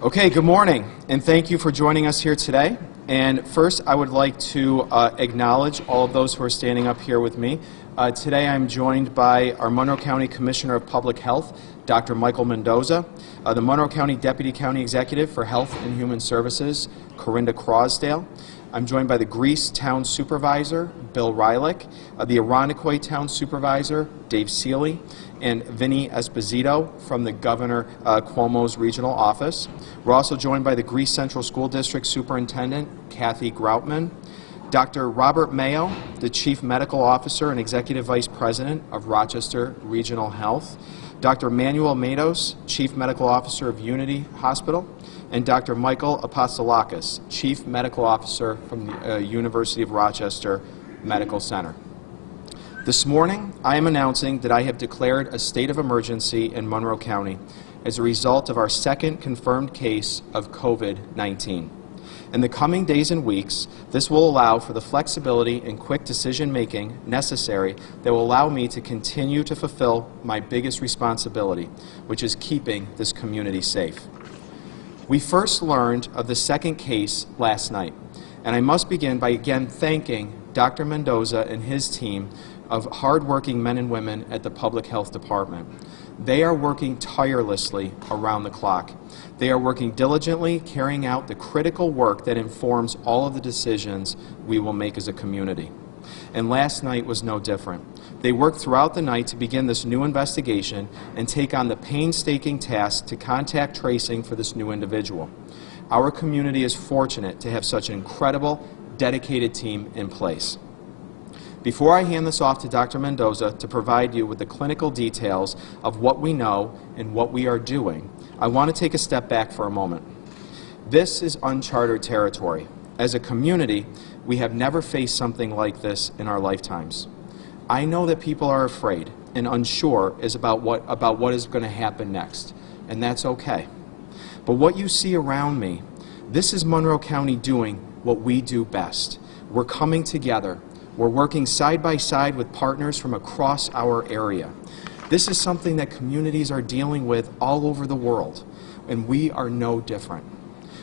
Okay, good morning, and thank you for joining us here today. And first, I would like to acknowledge all of those who are standing up here with me. Today, I'm joined by our Monroe County Commissioner of Public Health, Dr. Michael Mendoza, the Monroe County Deputy County Executive for Health and Human Services, Corinda Crosdale. I'm joined by the Greece Town Supervisor, Bill Rylick, the Irondequoit Town Supervisor, Dave Seeley, and Vinny Esposito from the Governor Cuomo's regional office. We're also joined by the Greece Central School District Superintendent, Kathy Groutman, Dr. Robert Mayo, the Chief Medical Officer and Executive Vice President of Rochester Regional Health, Dr. Manuel Matos, Chief Medical Officer of Unity Hospital, and Dr. Michael Apostolakis, Chief Medical Officer from the University of Rochester Medical Center. This morning, I am announcing that I have declared a state of emergency in Monroe County as a result of our second confirmed case of COVID-19. In the coming days and weeks, this will allow for the flexibility and quick decision-making necessary that will allow me to continue to fulfill my biggest responsibility, which is keeping this community safe. We first learned of the second case last night, and I must begin by again thanking Dr. Mendoza and his team of hardworking men and women at the Public Health Department. They are working tirelessly around the clock. They are working diligently, carrying out the critical work that informs all of the decisions we will make as a community. And last night was no different. They worked throughout the night to begin this new investigation and take on the painstaking task to contact tracing for this new individual. Our community is fortunate to have such an incredible, dedicated team in place. Before I hand this off to Dr. Mendoza to provide you with the clinical details of what we know and what we are doing, I want to take a step back for a moment. This is uncharted territory. As a community, we have never faced something like this in our lifetimes. I know that people are afraid and unsure about what is going to happen next, and that's okay. But what you see around me, this is Monroe County doing what we do best. We're coming together. We're working side by side with partners from across our area. This is something that communities are dealing with all over the world, and we are no different.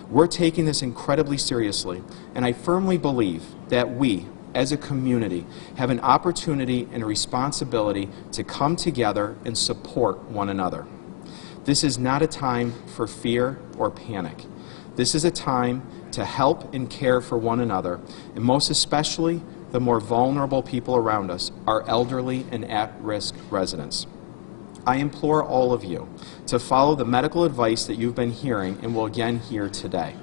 We're taking this incredibly seriously, and I firmly believe that we, as a community, have an opportunity and a responsibility to come together and support one another. This is not a time for fear or panic. This is a time to help and care for one another, and most especially the more vulnerable people around us, our elderly and at-risk residents. I implore all of you to follow the medical advice that you've been hearing and will again hear today.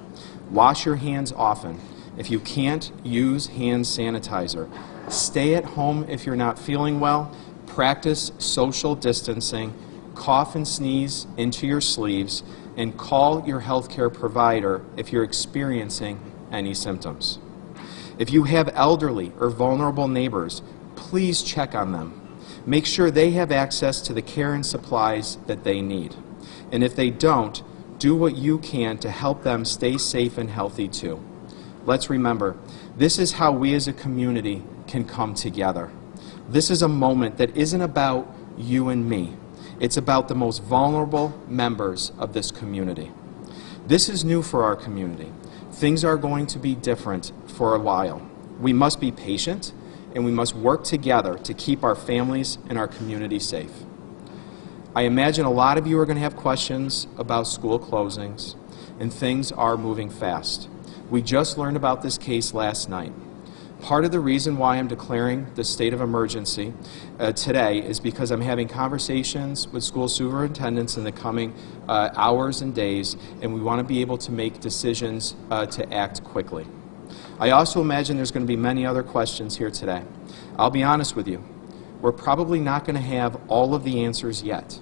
Wash your hands often. If you can't, use hand sanitizer. Stay at home if you're not feeling well. Practice social distancing. Cough and sneeze into your sleeves, and call your healthcare provider if you're experiencing any symptoms. If you have elderly or vulnerable neighbors, please check on them. Make sure they have access to the care and supplies that they need. And if they don't, do what you can to help them stay safe and healthy too. Let's remember, this is how we as a community can come together. This is a moment that isn't about you and me. It's about the most vulnerable members of this community. This is new for our community. Things are going to be different for a while. We must be patient, and we must work together to keep our families and our community safe. I imagine a lot of you are going to have questions about school closings, and things are moving fast. We just learned about this case last night. Part of the reason why I'm declaring the state of emergency today is because I'm having conversations with school superintendents in the coming hours and days, and we want to be able to make decisions to act quickly. I also imagine there's going to be many other questions here today. I'll be honest with you. We're probably not going to have all of the answers yet.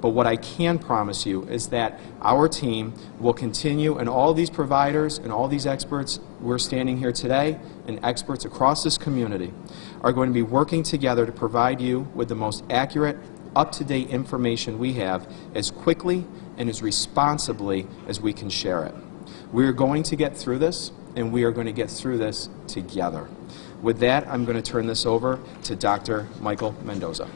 But what I can promise you is that our team will continue, and all these providers and all these experts we're standing here today, and experts across this community, are going to be working together to provide you with the most accurate, up-to-date information we have as quickly and as responsibly as we can share it. We're going to get through this, and we are going to get through this together. With that, I'm going to turn this over to Dr. Michael Mendoza.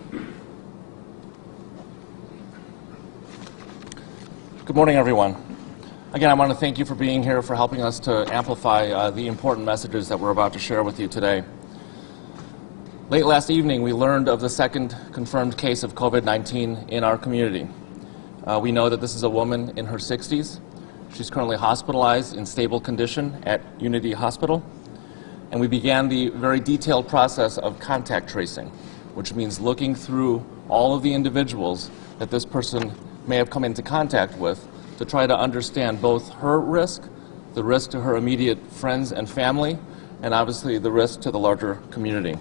Good morning, everyone. Again, I want to thank you for being here, for helping us to amplify the important messages that we're about to share with you today. Late last evening, we learned of the second confirmed case of COVID-19 in our community. We know that this is a woman in her 60s. She's currently hospitalized in stable condition at Unity Hospital. And we began the very detailed process of contact tracing, which means looking through all of the individuals that this person may have come into contact with to try to understand both her risk, the risk to her immediate friends and family, and obviously the risk to the larger community.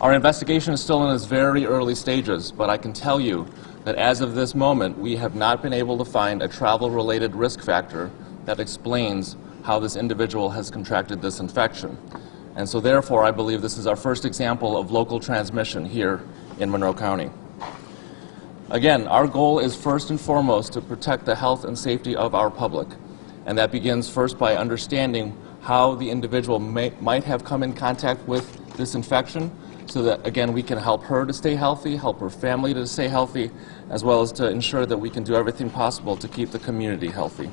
Our investigation is still in its very early stages, but I can tell you that as of this moment, we have not been able to find a travel-related risk factor that explains how this individual has contracted this infection. And so therefore, I believe this is our first example of local transmission here in Monroe County. Again, our goal is first and foremost to protect the health and safety of our public. And that begins first by understanding how the individual might have come in contact with this infection, so that, again, we can help her to stay healthy, help her family to stay healthy, as well as to ensure that we can do everything possible to keep the community healthy.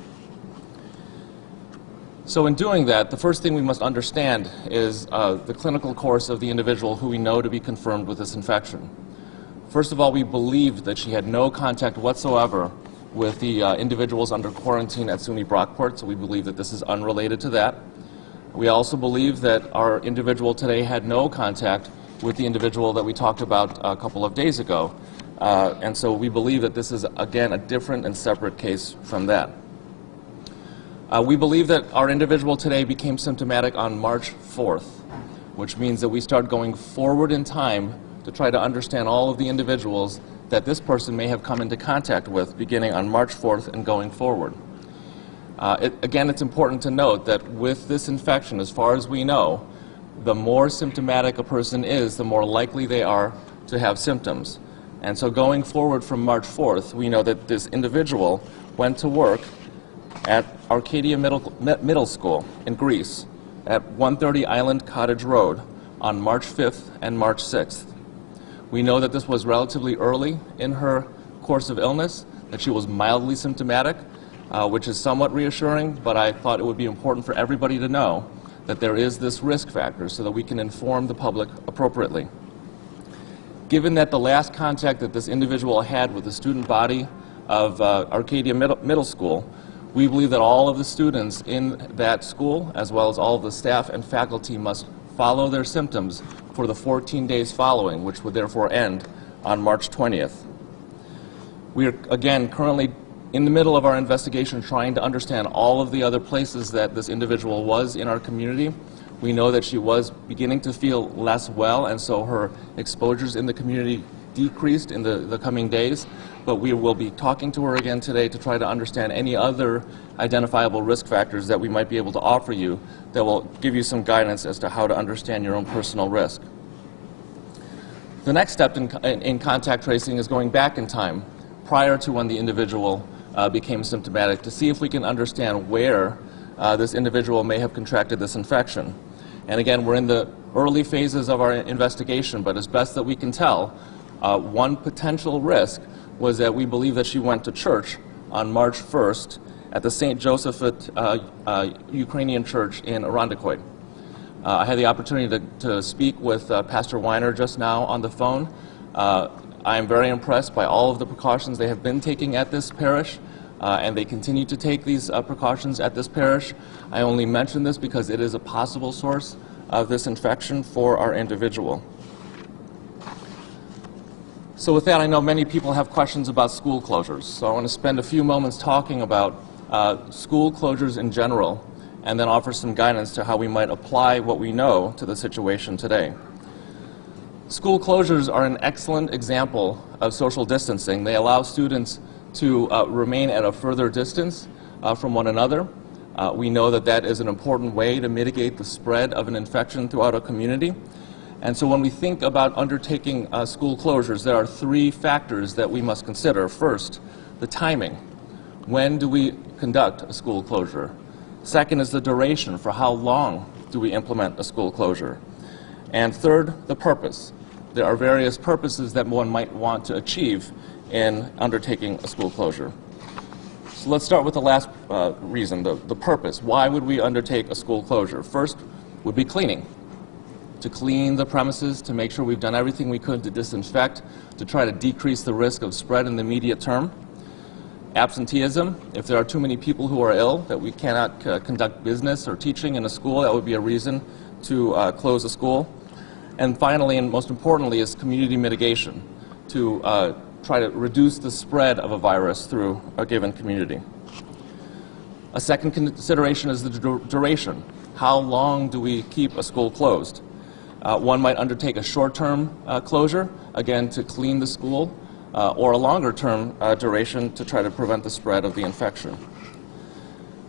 So in doing that, the first thing we must understand is the clinical course of the individual who we know to be confirmed with this infection. First of all, we believe that she had no contact whatsoever with the individuals under quarantine at SUNY Brockport, so we believe that this is unrelated to that. We also believe that our individual today had no contact with the individual that we talked about a couple of days ago. And so we believe that this is, again, a different and separate case from that. We believe that our individual today became symptomatic on March 4th, which means that we start going forward in time to try to understand all of the individuals that this person may have come into contact with beginning on March 4th and going forward. Again, it's important to note that with this infection, as far as we know, the more symptomatic a person is, the more likely they are to have symptoms. And so going forward from March 4th, we know that this individual went to work at Arcadia Middle School in Greece at 130 Island Cottage Road on March 5th and March 6th. We know that this was relatively early in her course of illness, that she was mildly symptomatic, which is somewhat reassuring, but I thought it would be important for everybody to know that there is this risk factor so that we can inform the public appropriately. Given that the last contact that this individual had with the student body of Arcadia Middle School, we believe that all of the students in that school, as well as all of the staff and faculty, must follow their symptoms for the 14 days following, which would therefore end on March 20th. We are, again, currently in the middle of our investigation trying to understand all of the other places that this individual was in our community. We know that she was beginning to feel less well, and so her exposures in the community decreased in the coming days, but we will be talking to her again today to try to understand any other identifiable risk factors that we might be able to offer you that will give you some guidance as to how to understand your own personal risk. The next step in contact tracing is going back in time, prior to when the individual became symptomatic, to see if we can understand where this individual may have contracted this infection. And again, we're in the early phases of our investigation, but as best that we can tell, one potential risk was that we believe that she went to church on March 1st at the St. Joseph Ukrainian Church in Irondequoit. I had the opportunity to speak with Pastor Weiner just now on the phone. I am very impressed by all of the precautions they have been taking at this parish, and they continue to take these precautions at this parish. I only mention this because it is a possible source of this infection for our individual. So with that, I know many people have questions about school closures, so I want to spend a few moments talking about school closures in general, and then offer some guidance to how we might apply what we know to the situation today. School closures are an excellent example of social distancing. They allow students to remain at a further distance from one another. We know that that is an important way to mitigate the spread of an infection throughout a community. And so when we think about undertaking school closures, there are three factors that we must consider. First, the timing. When do we conduct a school closure? Second is the duration. For how long do we implement a school closure? And third, the purpose. There are various purposes that one might want to achieve in undertaking a school closure. So let's start with the last reason, the purpose. Why would we undertake a school closure? First would be cleaning. To clean the premises, to make sure we've done everything we could to disinfect, to try to decrease the risk of spread in the immediate term. Absenteeism, if there are too many people who are ill that we cannot conduct business or teaching in a school, that would be a reason to close a school. And finally, and most importantly, is community mitigation, to try to reduce the spread of a virus through a given community. A second consideration is the duration. How long do we keep a school closed? One might undertake a short-term closure, again, to clean the school, or a longer-term duration to try to prevent the spread of the infection.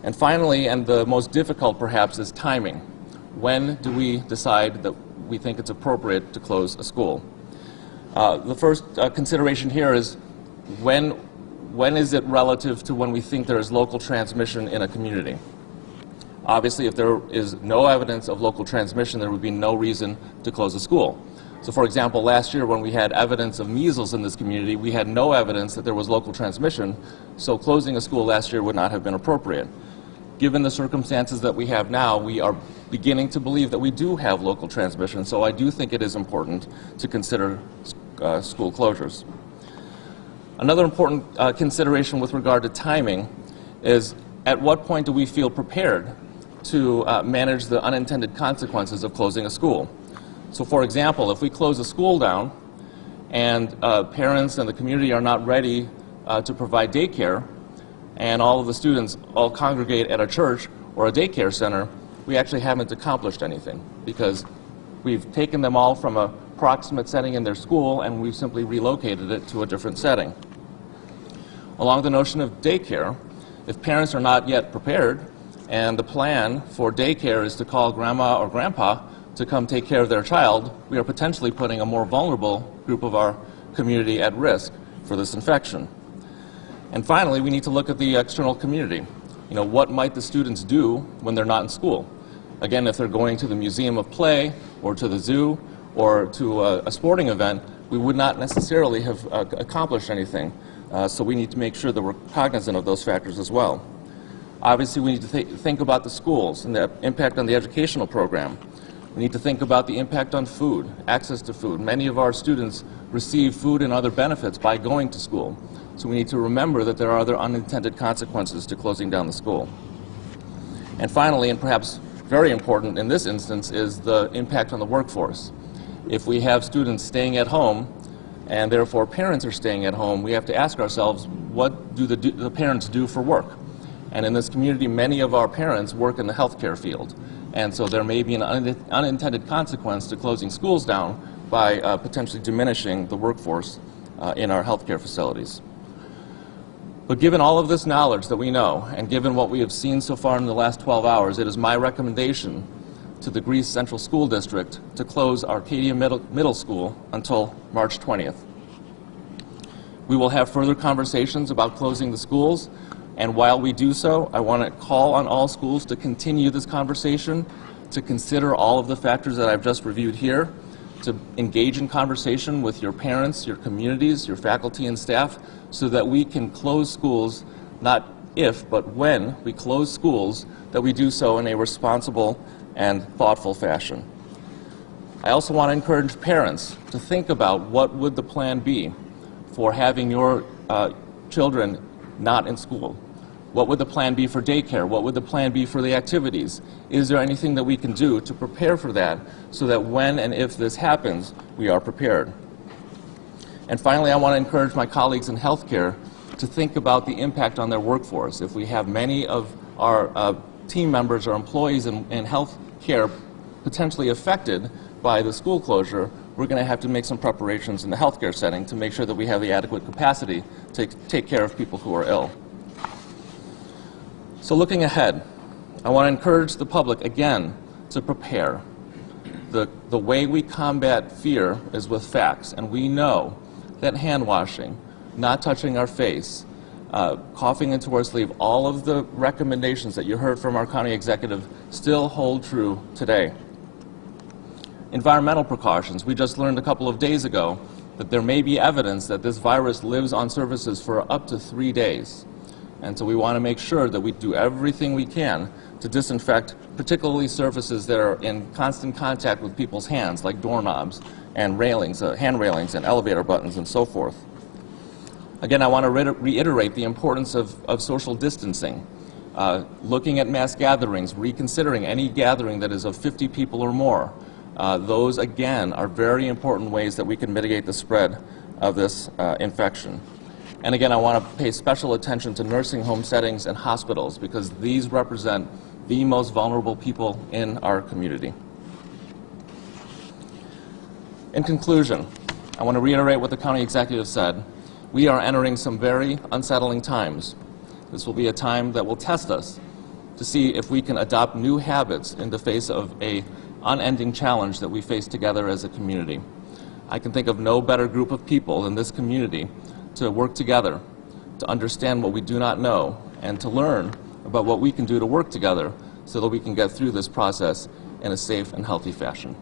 And finally, and the most difficult perhaps, is timing. When do we decide that we think it's appropriate to close a school? The first consideration here is when is it relative to when we think there is local transmission in a community? Obviously, if there is no evidence of local transmission, there would be no reason to close a school. So, for example, last year when we had evidence of measles in this community, we had no evidence that there was local transmission, so closing a school last year would not have been appropriate. Given the circumstances that we have now, we are beginning to believe that we do have local transmission, so I do think it is important to consider school closures. Another important consideration with regard to timing is at what point do we feel prepared to manage the unintended consequences of closing a school. So, for example, if we close a school down and parents and the community are not ready to provide daycare, and all of the students all congregate at a church or a daycare center, we actually haven't accomplished anything, because we've taken them all from a proximate setting in their school and we've simply relocated it to a different setting. Along the notion of daycare, if parents are not yet prepared and the plan for daycare is to call grandma or grandpa to come take care of their child, we are potentially putting a more vulnerable group of our community at risk for this infection. And finally, we need to look at the external community. You know, what might the students do when they're not in school? Again, if they're going to the Museum of Play or to the zoo or to a sporting event, we would not necessarily have accomplished anything. So we need to make sure that we're cognizant of those factors as well. Obviously, we need to think about the schools and the impact on the educational program. We need to think about the impact on food, access to food. Many of our students receive food and other benefits by going to school. So we need to remember that there are other unintended consequences to closing down the school. And finally, and perhaps very important in this instance, is the impact on the workforce. If we have students staying at home, and therefore parents are staying at home, we have to ask ourselves, what do the parents do for work? And in this community, many of our parents work in the healthcare field. And so there may be an unintended consequence to closing schools down by potentially diminishing the workforce in our healthcare facilities. But given all of this knowledge that we know, and given what we have seen so far in the last 12 hours, it is my recommendation to the Greece Central School District to close Arcadia Middle School until March 20th. We will have further conversations about closing the schools, and while we do so, I want to call on all schools to continue this conversation, to consider all of the factors that I've just reviewed here, to engage in conversation with your parents, your communities, your faculty and staff, so that we can close schools, not if, but when we close schools, that we do so in a responsible and thoughtful fashion. I also want to encourage parents to think about what would the plan be for having your children not in school. What would the plan be for daycare? What would the plan be for the activities? Is there anything that we can do to prepare for that so that when and if this happens, we are prepared? And finally, I want to encourage my colleagues in healthcare to think about the impact on their workforce. If we have many of our team members or employees in healthcare potentially affected by the school closure, we're going to have to make some preparations in the healthcare setting to make sure that we have the adequate capacity to take care of people who are ill. So looking ahead, I want to encourage the public again to prepare. The way we combat fear is with facts, and we know that hand washing, not touching our face, coughing into our sleeve, all of the recommendations that you heard from our county executive still hold true today. Environmental precautions. We just learned a couple of days ago that there may be evidence that this virus lives on surfaces for up to 3 days. And so we want to make sure that we do everything we can to disinfect, particularly surfaces that are in constant contact with people's hands, like doorknobs and railings, hand railings and elevator buttons and so forth. Again, I want to reiterate the importance of social distancing, looking at mass gatherings, reconsidering any gathering that is of 50 people or more. Those, again, are very important ways that we can mitigate the spread of this infection. And again, I want to pay special attention to nursing home settings and hospitals, because these represent the most vulnerable people in our community. In conclusion, I want to reiterate what the county executive said. We are entering some very unsettling times. This will be a time that will test us to see if we can adopt new habits in the face of an unending challenge that we face together as a community. I can think of no better group of people in this community to work together, to understand what we do not know, and to learn about what we can do to work together so that we can get through this process in a safe and healthy fashion.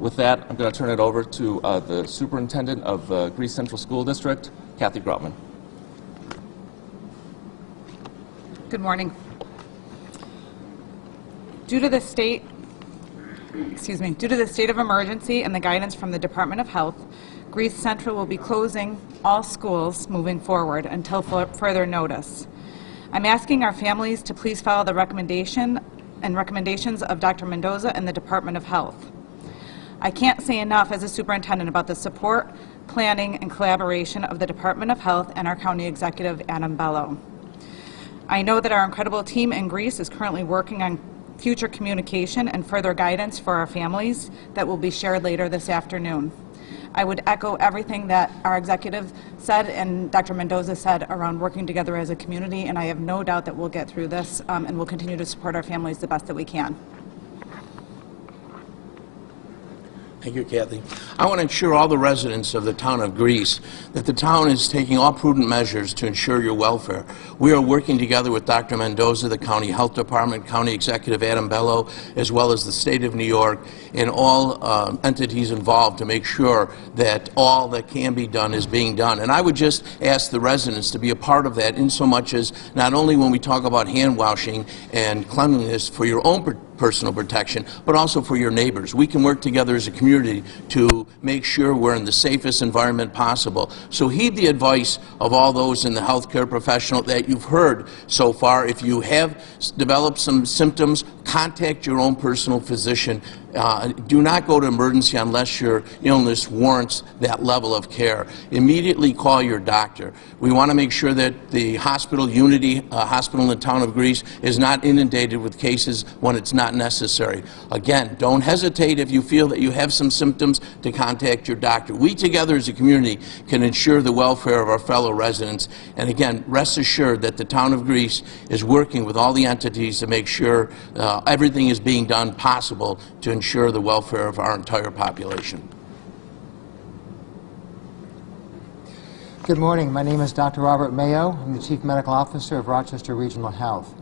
With that, I'm going to turn it over to the superintendent of Greece Central School District, Kathy Groutman. Good morning. Due to the state of emergency and the guidance from the Department of Health, Greece Central will be closing all schools moving forward until further notice. I'm asking our families to please follow the recommendations of Dr. Mendoza and the Department of Health. I can't say enough as a superintendent about the support, planning, and collaboration of the Department of Health and our county executive, Adam Bello. I know that our incredible team in Greece is currently working on future communication and further guidance for our families that will be shared later this afternoon. I would echo everything that our executive said and Dr. Mendoza said around working together as a community, and I have no doubt that we'll get through this and we'll continue to support our families the best that we can. Thank you, Kathy. I want to ensure all the residents of the town of Greece that the town is taking all prudent measures to ensure your welfare. We are working together with Dr. Mendoza, the County Health Department, County Executive Adam Bello, as well as the State of New York, and all entities involved to make sure that all that can be done is being done. And I would just ask the residents to be a part of that, in so much as not only when we talk about hand washing and cleanliness for your own personal protection, but also for your neighbors. We can work together as a community to make sure we're in the safest environment possible. So heed the advice of all those in the healthcare professional that you've heard so far. If you have developed some symptoms, contact your own personal physician. Do not go to emergency unless your illness warrants that level of care. Immediately call your doctor. We want to make sure that the hospital, Unity Hospital in the town of Greece, is not inundated with cases when it's not necessary. Again, don't hesitate if you feel that you have some symptoms to contact your doctor. We together as a community can ensure the welfare of our fellow residents. And again, rest assured that the town of Greece is working with all the entities to make sure everything is being done possible to ensure the welfare of our entire population. Good morning. My name is Dr. Robert Mayo. I'm the Chief Medical Officer of Rochester Regional Health.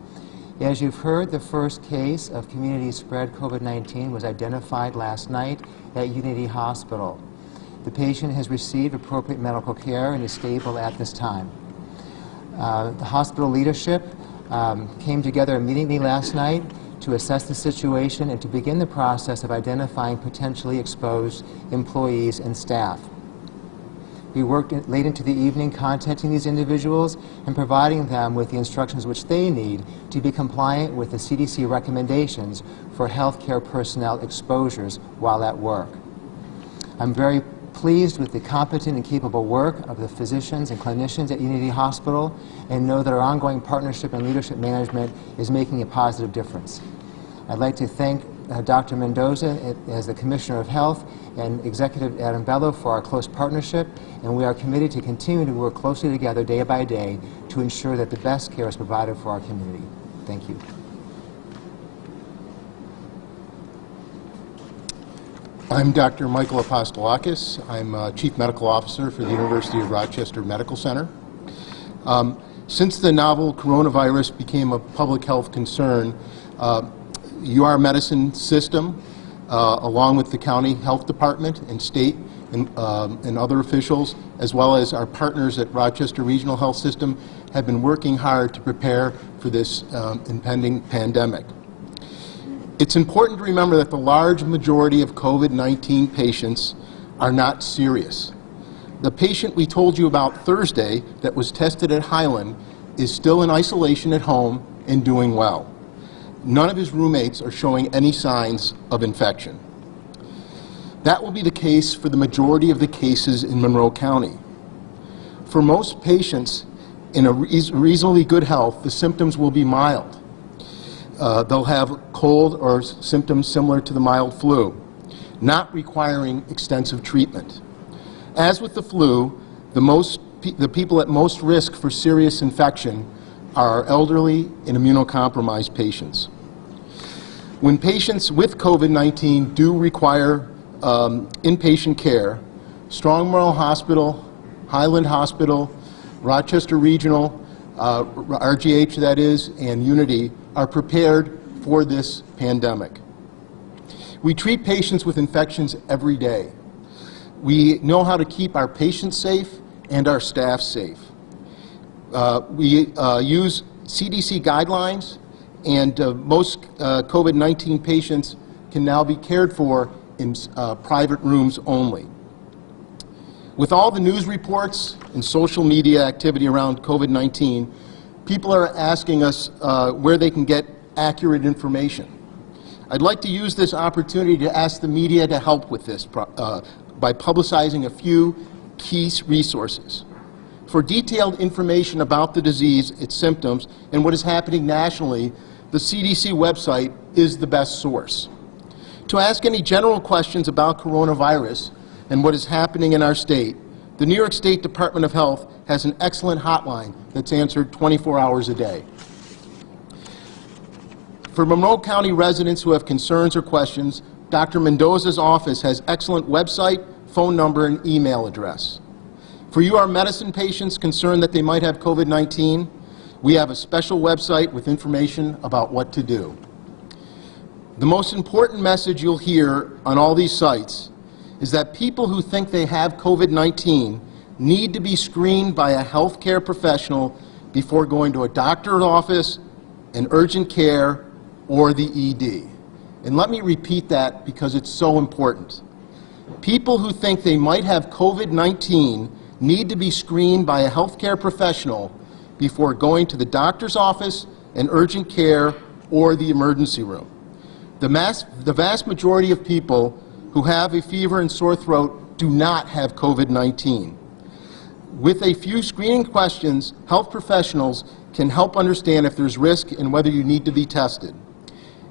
As you've heard, the first case of community-spread COVID-19 was identified last night at Unity Hospital. The patient has received appropriate medical care and is stable at this time. The hospital leadership came together immediately last night to assess the situation and to begin the process of identifying potentially exposed employees and staff. We worked late into the evening contacting these individuals and providing them with the instructions which they need to be compliant with the CDC recommendations for healthcare personnel exposures while at work. I'm very pleased with the competent and capable work of the physicians and clinicians at Unity Hospital and know that our ongoing partnership and leadership management is making a positive difference. I'd like to thank Dr. Mendoza as the Commissioner of Health and Executive Adam Bello for our close partnership, and we are committed to continue to work closely together day by day to ensure that the best care is provided for our community. Thank you. I'm Dr. Michael Apostolakis. I'm Chief Medical Officer for the University of Rochester Medical Center. Since the novel coronavirus became a public health concern, UR Medicine System, along with the County Health Department and State and other officials, as well as our partners at Rochester Regional Health System, have been working hard to prepare for this impending pandemic. It's important to remember that the large majority of COVID-19 patients are not serious. The patient we told you about Thursday that was tested at Highland is still in isolation at home and doing well. None of his roommates are showing any signs of infection. That will be the case for the majority of the cases in Monroe County. For most patients in a reasonably good health, the symptoms will be mild. They'll have cold or symptoms similar to the mild flu, not requiring extensive treatment. As with the flu, the people at most risk for serious infection are elderly and immunocompromised patients. When patients with COVID-19 do require inpatient care, Strong Monroe Hospital, Highland Hospital, Rochester Regional, RGH that is, and Unity are prepared for this pandemic. We treat patients with infections every day. We know how to keep our patients safe and our staff safe. We use CDC guidelines, and most COVID-19 patients can now be cared for in private rooms only. With all the news reports and social media activity around COVID-19, people are asking us where they can get accurate information. I'd like to use this opportunity to ask the media to help with this by publicizing a few key resources. For detailed information about the disease, its symptoms, and what is happening nationally, the CDC website is the best source. To ask any general questions about coronavirus and what is happening in our state, the New York State Department of Health has an excellent hotline that's answered 24 hours a day. For Monroe County residents who have concerns or questions, Dr. Mendoza's office has excellent website, phone number, and email address. For you, our medicine patients concerned that they might have COVID-19, we have a special website with information about what to do. The most important message you'll hear on all these sites is that people who think they have COVID-19 need to be screened by a healthcare professional before going to a doctor's office, an urgent care, or the ED. And let me repeat that because it's so important. People who think they might have COVID-19 need to be screened by a healthcare professional before going to the doctor's office, an urgent care, or the emergency room. The vast majority of people who have a fever and sore throat do not have COVID-19. With a few screening questions, health professionals can help understand if there's risk and whether you need to be tested.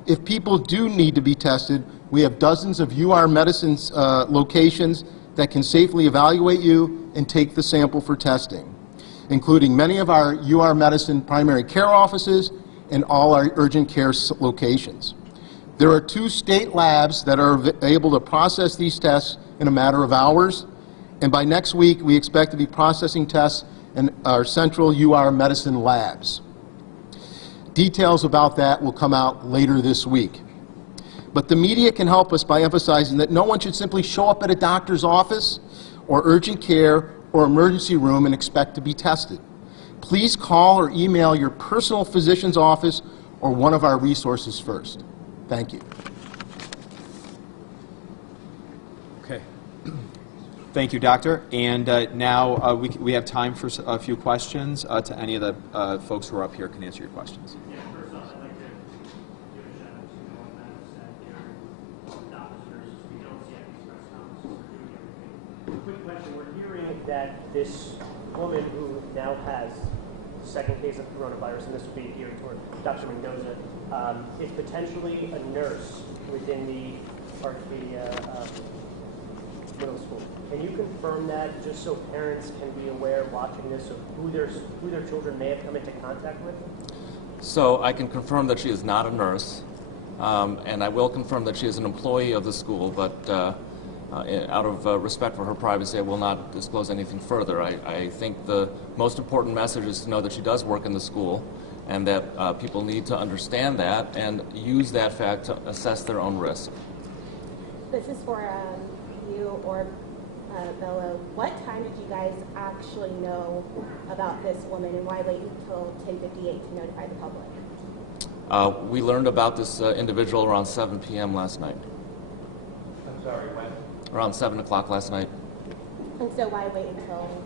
If people do need to be tested, we have dozens of UR Medicine's locations that can safely evaluate you and take the sample for testing, including many of our UR Medicine primary care offices and all our urgent care locations. There are 2 state labs that are able to process these tests in a matter of hours, and by next week we expect to be processing tests in our central UR Medicine labs. Details about that will come out later this week. But the media can help us by emphasizing that no one should simply show up at a doctor's office or urgent care or emergency room and expect to be tested. Please call or email your personal physician's office or one of our resources first. Thank you. Okay. Thank you, Doctor. And now we have time for a few questions to any of the folks who are up here can answer your questions. Yeah, first off, I'd like to give a shout out to all the medicine here, all the doctors, we don't see at these press conferences for doing everything. Quick question, we're hearing that this woman who now has the second case of coronavirus, and this will be geared toward Dr. Mendoza, is potentially a nurse within the middle school. Can you confirm that, just so parents can be aware watching this of who their children may have come into contact with? So I can confirm that she is not a nurse, and I will confirm that she is an employee of the school, but out of respect for her privacy, I will not disclose anything further. I think the most important message is to know that she does work in the school, and that people need to understand that and use that fact to assess their own risk. This is for you or Bello, what time did you guys actually know about this woman, and why wait until 10:58 to notify the public? We learned about this individual around 7 p.m. last night. I'm sorry, when? Around 7 o'clock last night. And so why wait until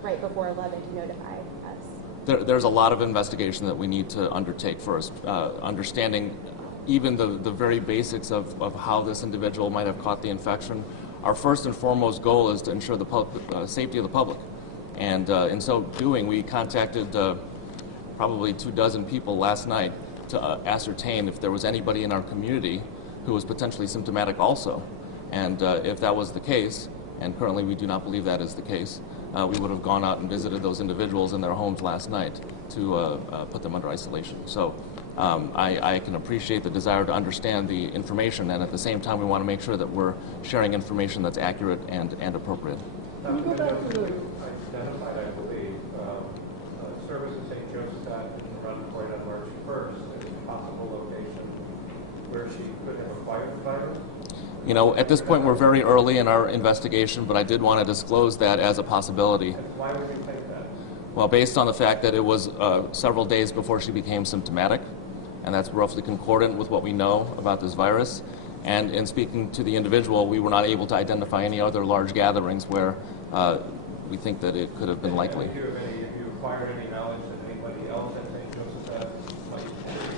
right before 11 to notify us? There's a lot of investigation that we need to undertake first. Understanding even the very basics of how this individual might have caught the infection. Our first and foremost goal is to ensure the safety of the public. And in so doing, we contacted probably 24 people last night to ascertain if there was anybody in our community who was potentially symptomatic also. And if that was the case, and currently we do not believe that is the case, we would have gone out and visited those individuals in their homes last night to put them under isolation. So I can appreciate the desire to understand the information, and at the same time we want to make sure that we're sharing information that's accurate and appropriate. Can you go back to the identified, I believe, service in St. Joseph's in Run Point on March 1st as a possible location where she could have acquired the virus? You know, at this point we're very early in our investigation, but I did want to disclose that as a possibility. And why would you think that? Well, based on the fact that it was several days before she became symptomatic, and that's roughly concordant with what we know about this virus. And in speaking to the individual, we were not able to identify any other large gatherings where we think that it could have been likely. Have you acquired any knowledge that anybody else at St. Joseph's might be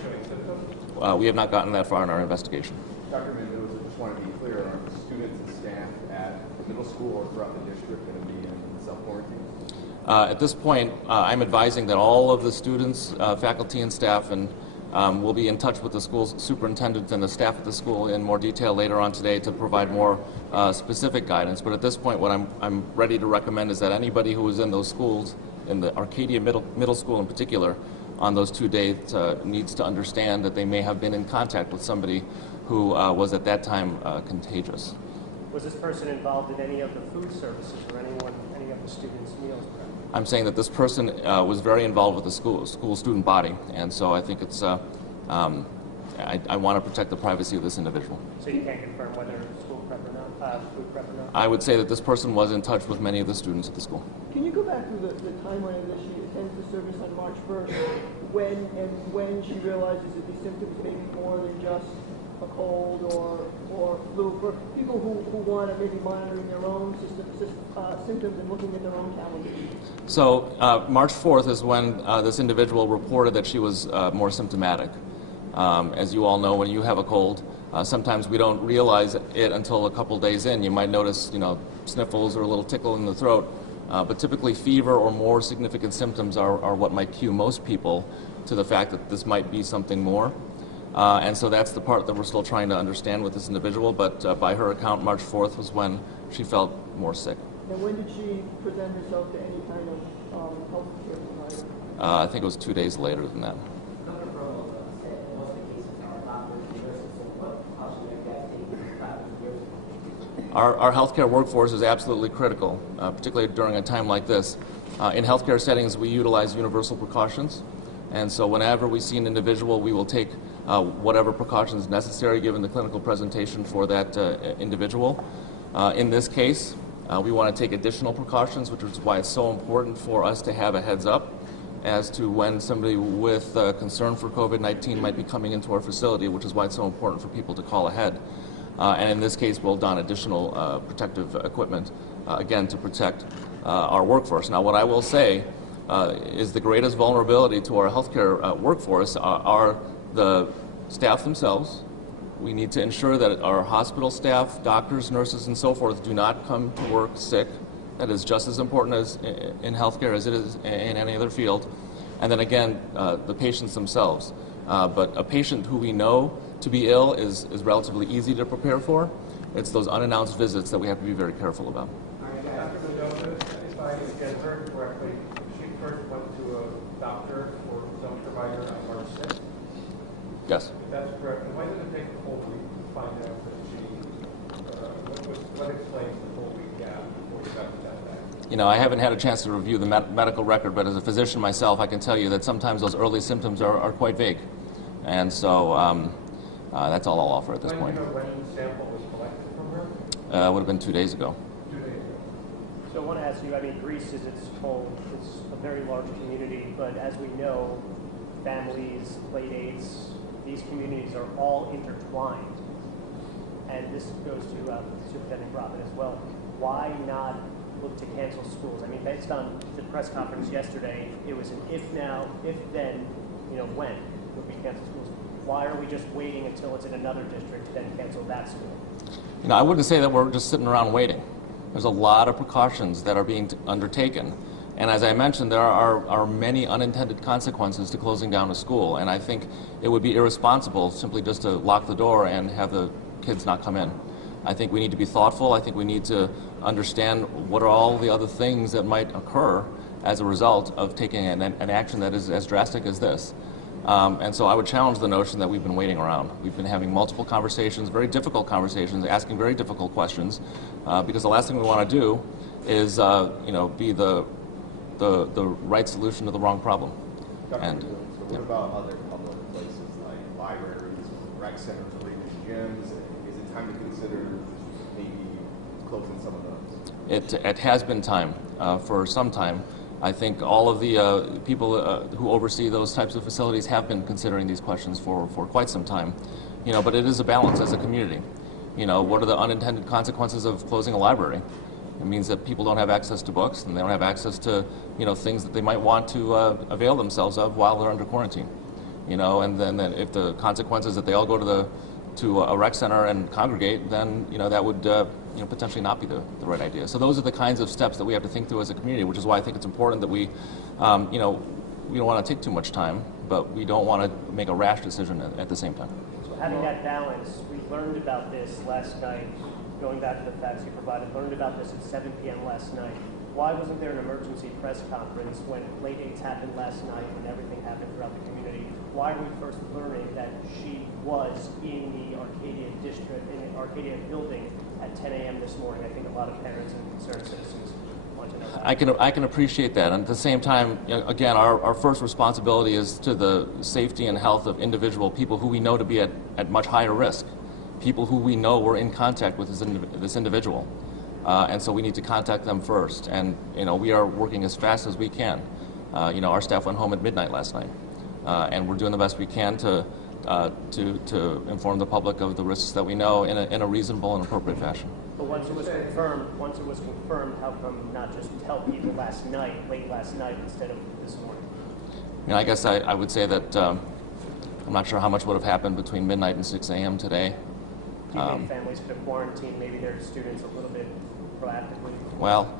showing symptoms? We have not gotten that far in our investigation. Dr. Mendoza, just want to be clear, are students and staff at the middle school or throughout the district going to be in self-quarantine? At this point, I'm advising that all of the students, faculty and staff, and we'll be in touch with the school's superintendent and the staff at the school in more detail later on today to provide more specific guidance. But at this point, what I'm ready to recommend is that anybody who was in those schools, in the Arcadia Middle School in particular, on those 2 days needs to understand that they may have been in contact with somebody who was at that time contagious. Was this person involved in any of the food services or any of the students' meals prep? I'm saying that this person was very involved with the school student body, and so I think it's, I want to protect the privacy of this individual. So you can't confirm whether it's school prep or not, food prep or not? I would say that this person was in touch with many of the students at the school. Can you go back to the timeline that she attends the service on March 1st, when she realizes that the symptoms may be more than just a cold or flu, for people who want to maybe monitoring their own symptoms and looking at their own calendars? So March 4th is when this individual reported that she was more symptomatic. As you all know, when you have a cold, sometimes we don't realize it until a couple days in. You might notice, sniffles or a little tickle in the throat, but typically fever or more significant symptoms are what might cue most people to the fact that this might be something more. And so that's the part that we're still trying to understand with this individual, but by her account, March 4th was when she felt more sick. And when did she present herself to any kind of health care provider? I think it was 2 days later than that. Our healthcare workforce is absolutely critical, particularly during a time like this. In healthcare settings, we utilize universal precautions, and so whenever we see an individual, we will take whatever precautions necessary given the clinical presentation for that individual. In this case, we want to take additional precautions, which is why it's so important for us to have a heads up as to when somebody with concern for COVID-19 might be coming into our facility, which is why it's so important for people to call ahead. And in this case, we'll don additional protective equipment, again, to protect our workforce. Now, what I will say is the greatest vulnerability to our healthcare workforce are the staff themselves. We need to ensure that our hospital staff, doctors, nurses, and so forth do not come to work sick. That is just as important as in healthcare as it is in any other field. And then again, the patients themselves. But a patient who we know to be ill is relatively easy to prepare for. It's those unannounced visits that we have to be very careful about. Dr. Mendoza, if I get heard correctly, she first went to a doctor or some provider on March 6th? Yes. If that's correct, why did it take a whole week to find out that she, what explains the whole week gap before you got that back? I haven't had a chance to review the medical record, but as a physician myself, I can tell you that sometimes those early symptoms are quite vague. And so that's all I'll offer at this point. Do you know when the sample was collected from her? It would have been 2 days ago. 2 So I want to ask you, I mean, Greece is its whole, it's a very large community, but as we know, families, play dates, these communities are all intertwined. And this goes to Superintendent Profit as well. Why not look to cancel schools? I mean, based on the press conference yesterday, it was an if now, if then, when would we cancel schools? Why are we just waiting until it's in another district to then cancel that school? I wouldn't say that we're just sitting around waiting. There's a lot of precautions that are being undertaken. And as I mentioned, there are many unintended consequences to closing down a school. And I think it would be irresponsible simply just to lock the door and have the kids not come in. I think we need to be thoughtful. I think we need to understand what are all the other things that might occur as a result of taking an action that is as drastic as this. And so I would challenge the notion that we've been waiting around. We've been having multiple conversations, very difficult conversations, asking very difficult questions, because the last thing we want to do is, be the right solution to the wrong problem. And so what about other public places like libraries, rec centers, or even gyms? Is it time to consider maybe closing some of those? It has been time for some time. I think all of the people who oversee those types of facilities have been considering these questions for quite some time. But it is a balance as a community. What are the unintended consequences of closing a library? It means that people don't have access to books, and they don't have access to things that they might want to avail themselves of while they're under quarantine. And then if the consequence is that they all go to a rec center and congregate, then that would potentially not be the right idea. So those are the kinds of steps that we have to think through as a community, which is why I think it's important that we don't want to take too much time, but we don't want to make a rash decision at the same time. So having that balance, we learned about this last night, going back to the facts you provided, learned about this at 7 p.m. last night. Why wasn't there an emergency press conference when play dates happened last night and everything happened throughout the community? Why are we first learning that she was in the Arcadia district, in the Arcadia building at 10 a.m. this morning? I think a lot of parents and concerned citizens want to know that. I can appreciate that. And at the same time, again, our first responsibility is to the safety and health of individual people who we know to be at much higher risk, people who we know were in contact with this individual. And so we need to contact them first. And we are working as fast as we can. Our staff went home at midnight last night. And we're doing the best we can to inform the public of the risks that we know in a reasonable and appropriate fashion. But once it was confirmed, how come not just tell people late last night, instead of this morning? I guess I would say that I'm not sure how much would have happened between midnight and 6 a.m. today. Do you think families could have quarantined maybe their students a little bit proactively? Well,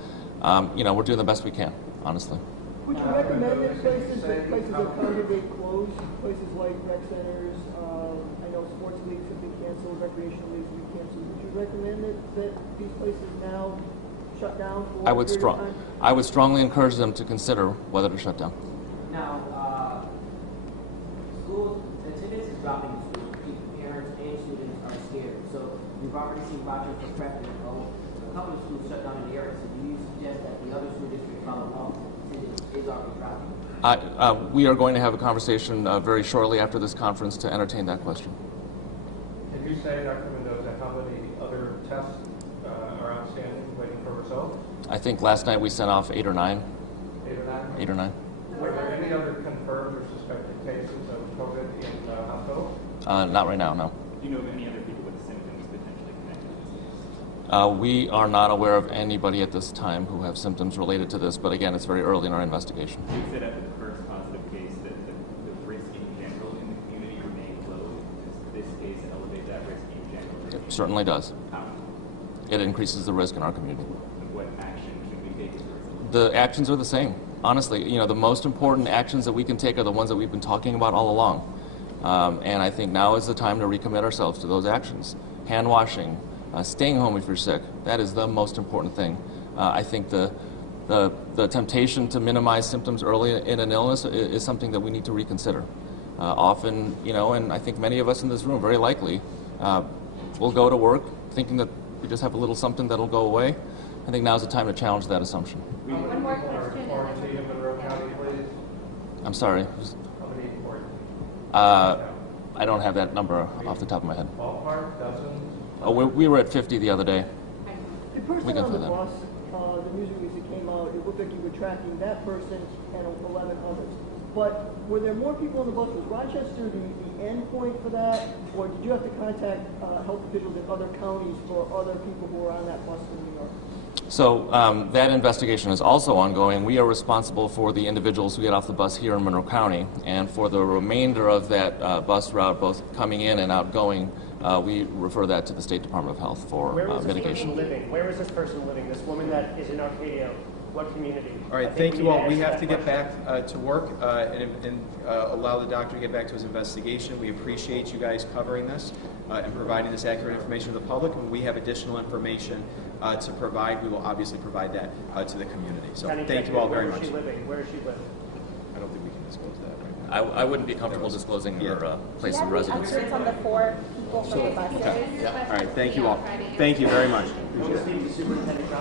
we're doing the best we can, honestly. Would you recommend that places that congregate close, places like rec centers, I know sports leagues have been canceled, recreational leagues have been canceled. Would you recommend that these places now shut down for a period of time? I would strongly encourage them to consider whether to shut down. Now, schools, attendance is dropping in schools. Parents and students are scared. So we've already seen vouchers for prep and a couple of schools shut down in the area. So do you suggest that the other school districts follow along? Is already dropping? We are going to have a conversation very shortly after this conference to entertain that question. Can you say, Dr. Mendoza, how many other tests are outstanding, waiting for results? I think last night we sent off 8 or 9. 8 or 9? 8 or 9. Were there any other confirmed or suspected cases of COVID in the hospital? Not right now, no. Do you know of any other people with symptoms potentially connected? We are not aware of anybody at this time who have symptoms related to this, but again, it's very early in our investigation. You said after the first positive case that the risk in general in the community remained low. Does this case elevate that risk in general? It certainly does. How? It increases the risk in our community. And what action should we take as a result? The actions are the same. Honestly, the most important actions that we can take are the ones that we've been talking about all along. And I think now is the time to recommit ourselves to those actions. Hand washing, staying home if you're sick, that is the most important thing. I think the temptation to minimize symptoms early in an illness is something that we need to reconsider. Often, and I think many of us in this room, very likely, will go to work thinking that we just have a little something that'll go away. I think now's the time to challenge that assumption. One more question. Quarantine in Monroe County, please. I'm sorry. How many quarantine? I don't have that number off the top of my head. Ballpark, dozens? Oh, we were at 50 the other day. The person We can on the find that. bus the news release that came out, it looked like you were tracking that person and 11 others. But were there more people on the bus? Was Rochester the end point for that? Or did you have to contact health officials in other counties for other people who were on that bus in New York? So that investigation is also ongoing. We are responsible for the individuals who get off the bus here in Monroe County, and for the remainder of that bus route, both coming in and outgoing, we refer that to the State Department of Health for mitigation. Where is this person living? This woman that is in Arcadia, what community? All right, thank you all. We have to get back to work and allow the doctor to get back to his investigation. We appreciate you guys covering this and providing this accurate information to the public. And we have additional information to provide. We will obviously provide that to the community. So thank you all very much. Where is she living? I don't think we can disclose that right now. I wouldn't be comfortable disclosing her place of residence. On the 4 people from the buses. All right, thank you all. Thank you very much. Appreciate it.